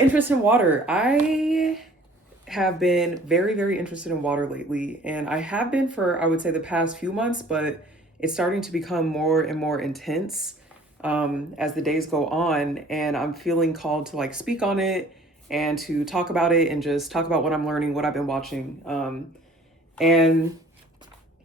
Interest in water. I have been very, very interested in water lately, and I have been for, I would say, the past few months, but it's starting to become more and more intense as the days go on, and I'm feeling called to like speak on it and to talk about it and just talk about what I'm learning, what I've been watching. And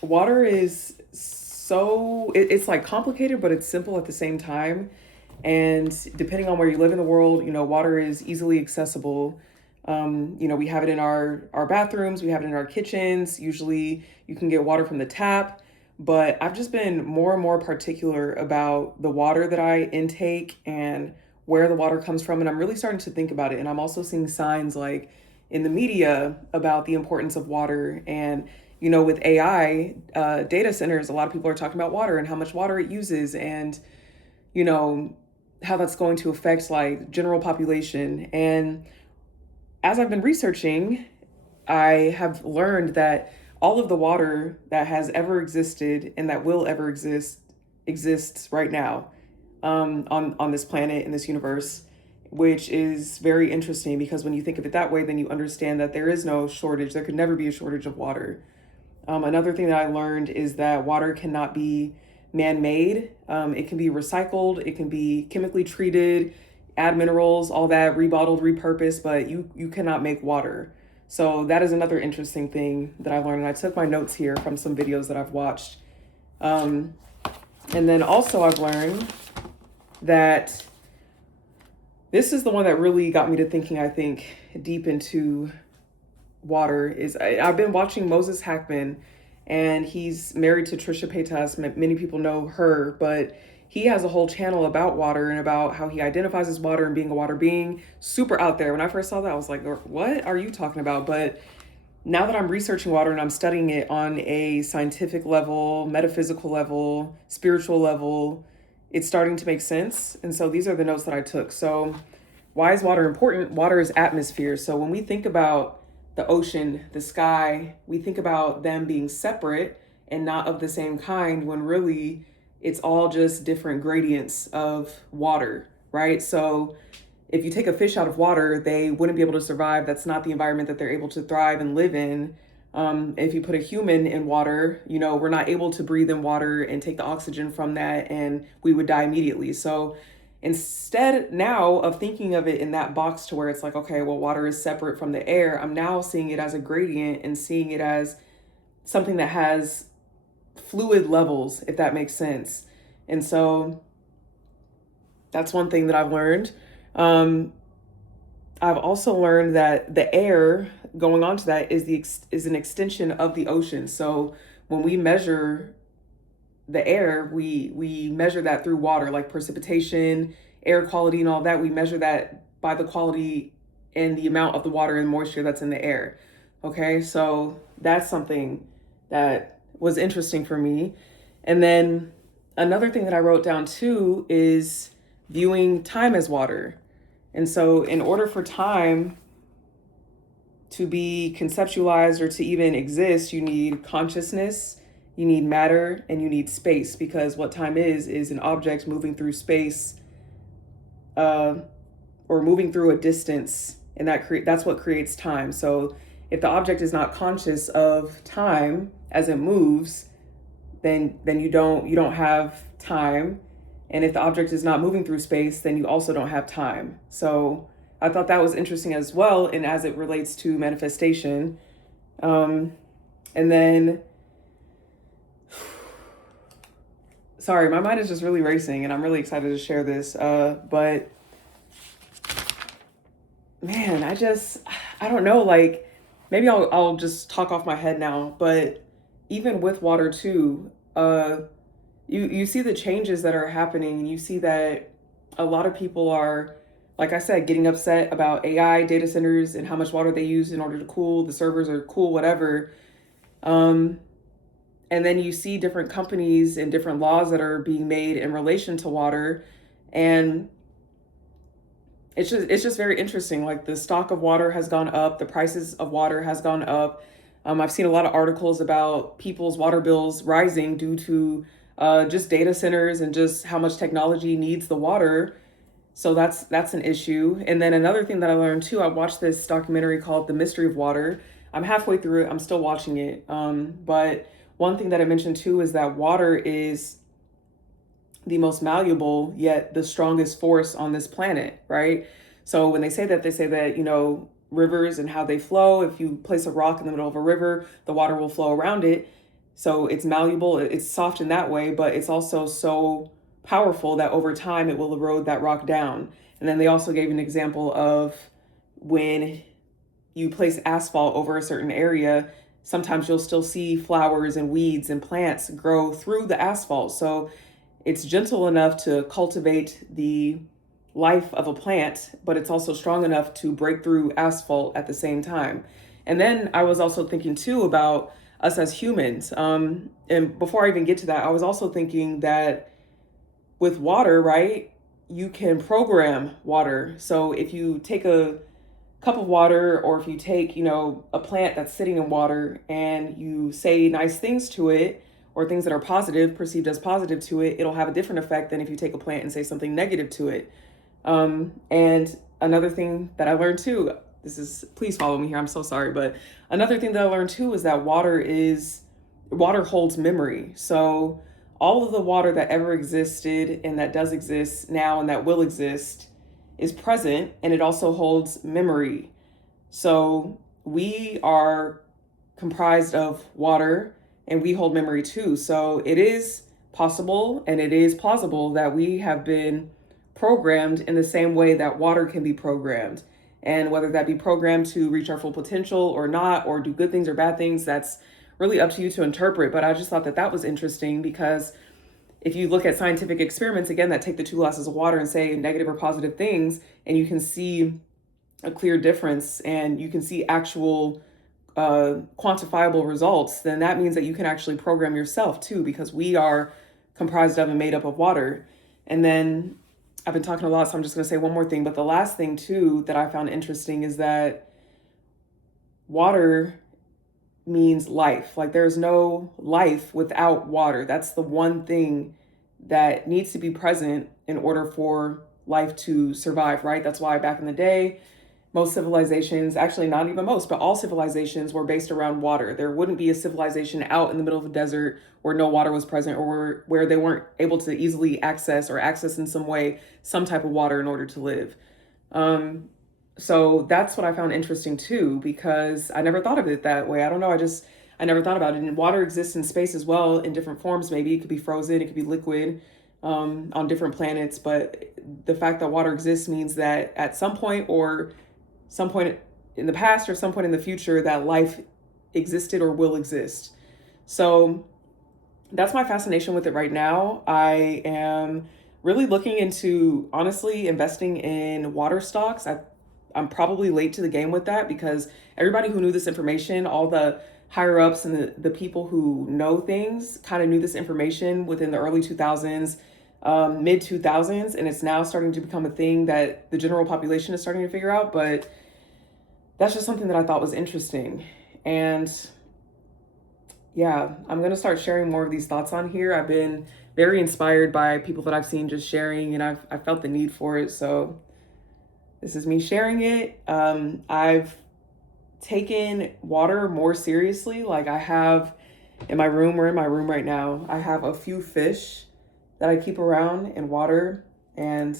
water is it's like complicated, but it's simple at the same time. And depending on where you live in the world, water is easily accessible. We have it in our bathrooms, we have it in our kitchens. Usually you can get water from the tap. But I've just been more and more particular about the water that I intake and where the water comes from. And I'm really starting to think about it. And I'm also seeing signs like in the media about the importance of water. And, with AI data centers, a lot of people are talking about water and how much water it uses. And, you know, how that's going to affect like general population. And as I've been researching, I have learned that all of the water that has ever existed and that will ever exist exists right now on this planet in this universe, which is very interesting because when you think of it that way, then you understand that there is no shortage. There could never be a shortage of water. Another thing that I learned is that water cannot be man-made. It can be recycled, it can be chemically treated, add minerals, all that, rebottled, repurposed, but you cannot make water. So that is another interesting thing that I learned. And I took my notes here from some videos that I've watched. Um, and then also I've learned that this is the one that really got me to thinking, I think, deep into water is I've been watching Moses Hackman, and he's married to Trisha Paytas. Many people know her, but he has a whole channel about water and about how he identifies as water and being a water being. Super out there. When I first saw that, I was like, what are you talking about? But now that I'm researching water and I'm studying it on a scientific level, metaphysical level, spiritual level, it's starting to make sense. And so these are the notes that I took. So why is water important? Water is atmosphere. So when we think about the ocean, the sky, we think about them being separate and not of the same kind when really it's all just different gradients of water, right? So if you take a fish out of water, they wouldn't be able to survive. That's not the environment that they're able to thrive and live in. If you put a human in water, we're not able to breathe in water and take the oxygen from that, and we would die immediately. So instead now of thinking of it in that box to where it's like, okay, well, water is separate from the air, I'm now seeing it as a gradient and seeing it as something that has fluid levels, if that makes sense. And so that's one thing that I've learned. Um, I've also learned that the air going on to that is an extension of the ocean. So when we measure the air, we measure that through water, like precipitation, air quality, and all that. We measure that by the quality and the amount of the water and moisture that's in the air. Okay, so that's something that was interesting for me. And then another thing that I wrote down too is viewing time as water. And so, in order for time to be conceptualized or to even exist, you need consciousness, you need matter, and you need space, because what time is an object moving through space, uh, or moving through a distance, and that's what creates time. So if the object is not conscious of time as it moves, then you don't have time. And if the object is not moving through space, then you also don't have time. So I thought that was interesting as well, and as it relates to manifestation. And then, sorry, my mind is just really racing, and I'm really excited to share this. But man, I don't know. Like, maybe I'll just talk off my head now. But even with water too, you see the changes that are happening, and you see that a lot of people are, like I said, getting upset about AI data centers and how much water they use in order to cool the servers or cool whatever. Um, and then you see different companies and different laws that are being made in relation to water, and it's just very interesting. Like the stock of water has gone up, the prices of water has gone up. I've seen a lot of articles about people's water bills rising due to just data centers and just how much technology needs the water. So that's an issue. And then another thing that I learned too, I watched this documentary called The Mystery of Water. I'm halfway through it. I'm still watching it. But one thing that I mentioned too is that water is the most malleable yet the strongest force on this planet, right? So when they say that, rivers and how they flow, if you place a rock in the middle of a river, the water will flow around it. So it's malleable, it's soft in that way, but it's also so powerful that over time it will erode that rock down. And then they also gave an example of when you place asphalt over a certain area, sometimes you'll still see flowers and weeds and plants grow through the asphalt. So it's gentle enough to cultivate the life of a plant, but it's also strong enough to break through asphalt at the same time. And then I was also thinking too about us as humans. And before I even get to that, I was also thinking that with water, right, you can program water. So if you take a cup of water, or if you take, a plant that's sitting in water and you say nice things to it, or things that are positive, perceived as positive to it, it'll have a different effect than if you take a plant and say something negative to it. And another thing that I learned too, please follow me here, I'm so sorry, but another thing that I learned too is that water holds memory. So all of the water that ever existed and that does exist now and that will exist is present, and it also holds memory. So we are comprised of water and we hold memory too. So it is possible and it is plausible that we have been programmed in the same way that water can be programmed. And whether that be programmed to reach our full potential or not, or do good things or bad things, that's really up to you to interpret. But I just thought that was interesting, because if you look at scientific experiments, again, that take the 2 glasses of water and say negative or positive things, and you can see a clear difference and you can see actual quantifiable results, then that means that you can actually program yourself too, because we are comprised of and made up of water. And then I've been talking a lot, so I'm just going to say one more thing. But the last thing too that I found interesting is that water means life. Like there's no life without water. That's the one thing that needs to be present in order for life to survive, right? That's why back in the day, most civilizations, actually not even most, but all civilizations were based around water. There wouldn't be a civilization out in the middle of a desert where no water was present, or where they weren't able to easily access in some way some type of water in order to live. So that's what I found interesting too, because I never thought of it that way. I don't know. I never thought about it. And water exists in space as well in different forms. Maybe it could be frozen, it could be liquid, on different planets. But the fact that water exists means that at some point, or some point in the past, or some point in the future, that life existed or will exist. So that's my fascination with it right now. I am really looking into, honestly, investing in water stocks. I'm probably late to the game with that, because everybody who knew this information, all the higher ups and the people who know things, kind of knew this information within the early 2000s, mid 2000s, and it's now starting to become a thing that the general population is starting to figure out. But that's just something that I thought was interesting. And yeah, I'm going to start sharing more of these thoughts on here. I've been very inspired by people that I've seen just sharing, and I felt the need for it. So this is me sharing it. I've taken water more seriously. Like I have in my room, we're in my room right now, I have a few fish that I keep around in water, and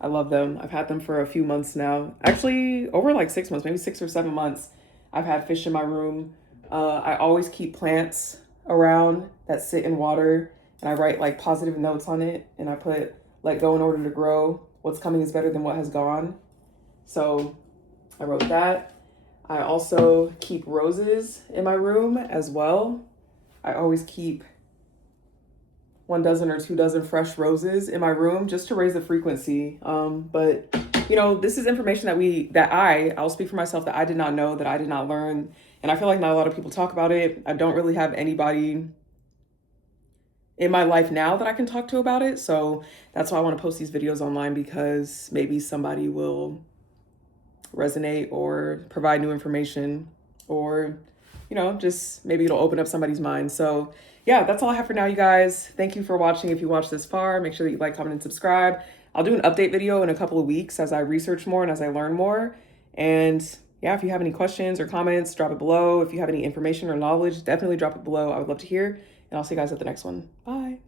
I love them. I've had them for a few months now. Actually, over like 6 months, maybe 6 or 7 months, I've had fish in my room. I always keep plants around that sit in water, and I write like positive notes on it, and I put let go in order to grow. What's coming is better than what has gone. So I wrote that. I also keep roses in my room as well. I always keep 1 dozen or 2 dozen fresh roses in my room just to raise the frequency. But this is information I'll speak for myself, that I did not know, that I did not learn. And I feel like not a lot of people talk about it. I don't really have anybody in my life now that I can talk to about it. So that's why I want to post these videos online, because maybe somebody will resonate or provide new information, or just maybe it'll open up somebody's mind. So yeah, that's all I have for now, you guys. Thank you for watching. If you watched this far, make sure that you like, comment, and subscribe. I'll do an update video in a couple of weeks as I research more and as I learn more. And yeah, if you have any questions or comments, drop it below. If you have any information or knowledge, definitely drop it below. I would love to hear. And I'll see you guys at the next one. Bye.